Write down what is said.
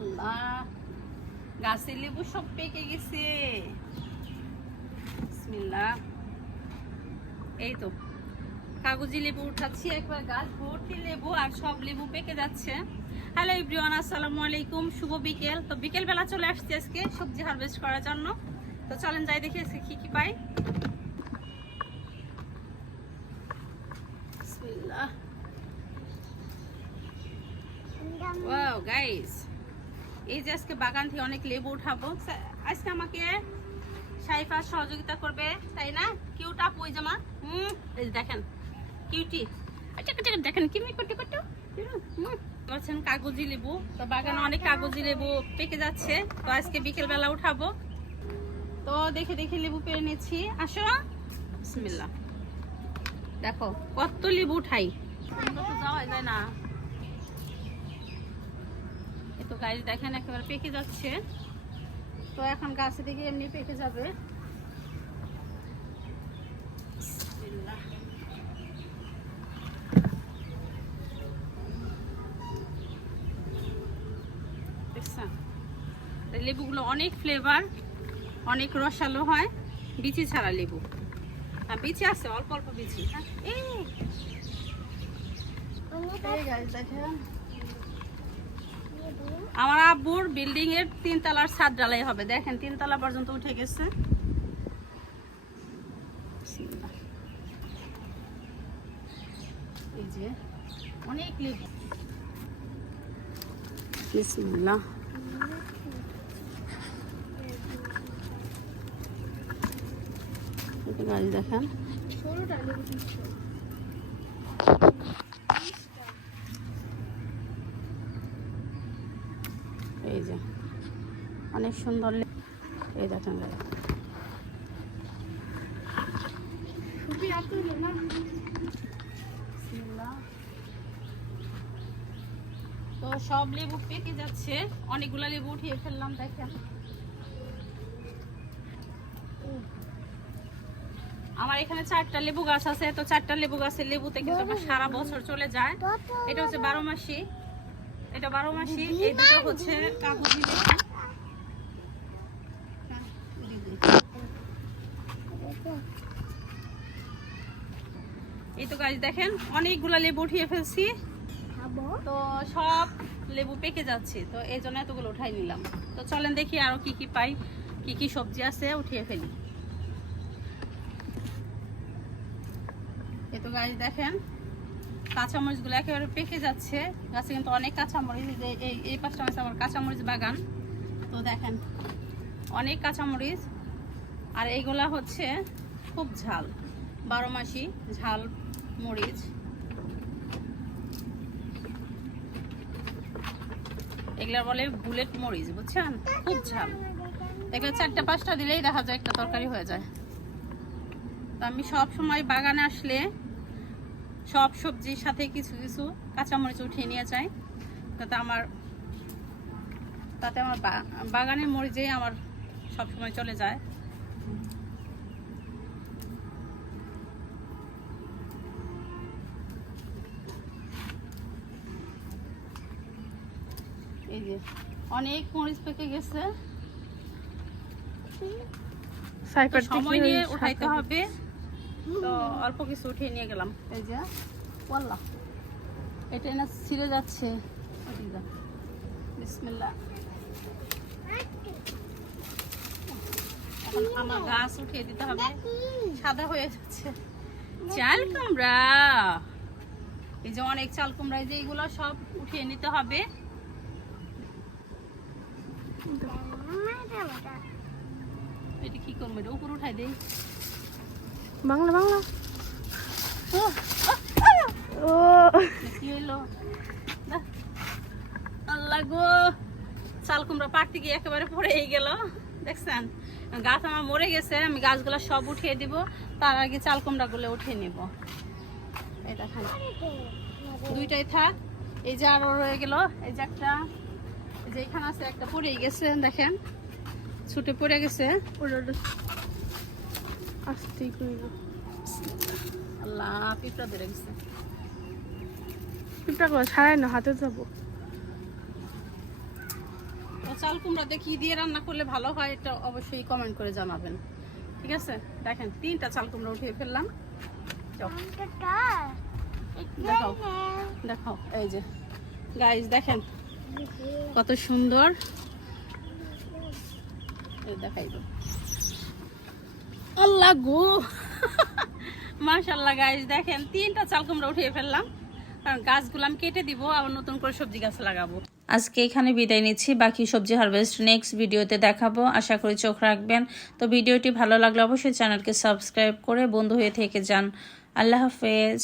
আল্লাহ, গাছের লেবু সব পেকে গেছে। বিসমিল্লাহ। এই তো কাগজি লেবু উঠাচ্ছি, একবার গাছ ভর্তি লেবু, আর সব লেবু পেকে যাচ্ছে। হ্যালো এভরিওয়ান, আসসালামু আলাইকুম, শুভ বিকেল। তো বিকেল বেলা চলে আসছি আজকে সবজি হারভেস্ট করার জন্য। তো চলেন যাই দেখি আজকে কি কি পাই। বিসমিল্লাহ। ওয়াও গাইস, এই যে আজকে বাগান থেকে অনেক লেবু উঠাবো। আজকে আমাকে সাইফা সহযোগিতা করবে, তাই না? কিউট আপু, ওই জামা। এই যে দেখেন কিউটি, দেখেন কি করতে করতে বলছেন কাগজি লেবু। তো বাগানে অনেক কাগজি লেবু পেকে যাচ্ছে, তো আজকে বিকেল বেলা উঠাবো। তো দেখে দেখে লেবু পেরে নিচ্ছি। আসো, বিসমিল্লাহ। দেখো কত লেবু উঠাই, তো যাওয়া যায় না। তো গাছ দেখেন একেবারে পেকে যাচ্ছে। তো এখন গাছে দিকে এমনি পেকে যাবে। লেবুগুলো অনেক ফ্লেভার, অনেক রসালো হয়, বিচি ছাড়া লেবু। বিচি আছে, অল্প অল্প বিচি। আমার আব্বুর বিল্ডিং এর 3 তলার ছাদ ঢালাই হবে, দেখেন 3 তলা পর্যন্ত উঠে গেছে। এই যে অনেক লেবু। বিসমিল্লাহ। গাছ দেখেন, এই যে অনেক সুন্দর। এই দেখেন তো সব লেবু পেকে যাচ্ছে, অনেকগুলা লেবু উঠিয়ে ফেললাম। দেখেন আমার এখানে 4টা লেবু গাছ আছে। তো 4টা লেবু গাছের লেবুতে কিন্তু আমার সারা বছর চলে যায়। এটা হচ্ছে 12 মাসি, এটা 12 মাসি। এই দুটো হচ্ছে কাগজি লেবু। এই তো গাছ দেখেন অনেকগুলা লেবু উঠিয়ে ফেলছি। তো সব লেবু পেকে যাচ্ছে, তো এই জন্য এতগুলো উঠাই নিলাম। তো চলেন দেখি আরো কি কি পাই, কি কি সবজি আছে উঠিয়ে ফেলি। এই তো গাছ দেখেন কাঁচামরিচ গুলো একেবারে পেকে যাচ্ছে। গাছে কিন্তু অনেক কাঁচামরিচ, এই পাশটা আছে আমার কাঁচামরিচ বাগান। তো দেখেন অনেক কাঁচামরিচ, আর এইগুলা হচ্ছে খুব ঝাল, 12 মাসি ঝাল মরিচ। এগুলা বলে বুলেট মরিচ, বুঝছেন, খুব ঝাল। এগুলো 4টা 5টা দিলেই দেখা যায় একটা তরকারি হয়ে যায়। তো আমি সব সময় বাগানে আসলে সব সবজির সাথে কিছু কিছু কাঁচামরিচ উঠিয়ে নিয়ে যাই, তাতে আমার বাগানের মরিচে আমার সব সময় চলে যায়। এই যে অনেক মরিচ পেকে গেছে, সময় নিয়ে উঠাইতে হবে। তো অল্প কিছু উঠিয়ে নিয়ে গেলাম। এই যে ওয়াল্লাহ, এটা না ছিঁড়ে যাচ্ছে। বিসমিল্লাহ। এখন আমার গাছ উঠিয়ে দিতে হবে, সাদা হয়ে যাচ্ছে। চাল কুমড়া, এই যে অনেক চাল কুমড়া, যে এইগুলো সব উঠিয়ে নিতে হবে। এটা কি করবো, এটা উপর উঠাই দেই। বাংলা বাংলা ও কি হইলো, আল্লাহ গো, চাল কুমড়া পাড়তে গিয়ে একেবারে পড়েই গেল। দেখছেন গাছ আমার মরে গেছে, আমি গাছগুলো সব উঠিয়ে দিব, তার আগে চাল কুমড়া গুলো উঠিয়ে নিব। এই দেখেন 2টাই থাক। এই যে আরো রয়ে গেল, এই যে একটা, এই যে এখানে আছে একটা পড়েই গেছে, দেখেন ছুটে পড়ে গেছে। আল্লাহ, পিঁপড়া ধরে গেছে। পিঁপড়াগুলো ছাড়াই না, হাতে যাবো। চাল কুমড়া দিয়ে কি দিয়ে রান্না করলে ভালো হয় এটা অবশ্যই কমেন্ট করে জানাবেন। ঠিক আছে, দেখেন 3টা চাল কুমড়া উঠিয়ে ফেললাম। দেখাও দেখাও, এই যে গাইস দেখেন কত সুন্দর, এই দেখাইব। আল্লাহ গো মাশাআল্লাহ গাইস দেখেন 3টা চাল কুমড়া উঠিয়ে ফেললাম, কারণ গাছগুলো আমি কেটে দিব, আবার নতুন করে সবজি গাছ লাগাবো। আজকে এখানে বিদায় নিচ্ছি, বাকি সবজি হারভেস্ট নেক্সট ভিডিওতে দেখাবো, আশা করি চোখ রাখবেন। তো ভিডিওটি ভালো লাগলে অবশ্যই চ্যানেলকে সাবস্ক্রাইব করে বন্ধু হয়ে থেকে যান। আল্লাহ হাফেজ।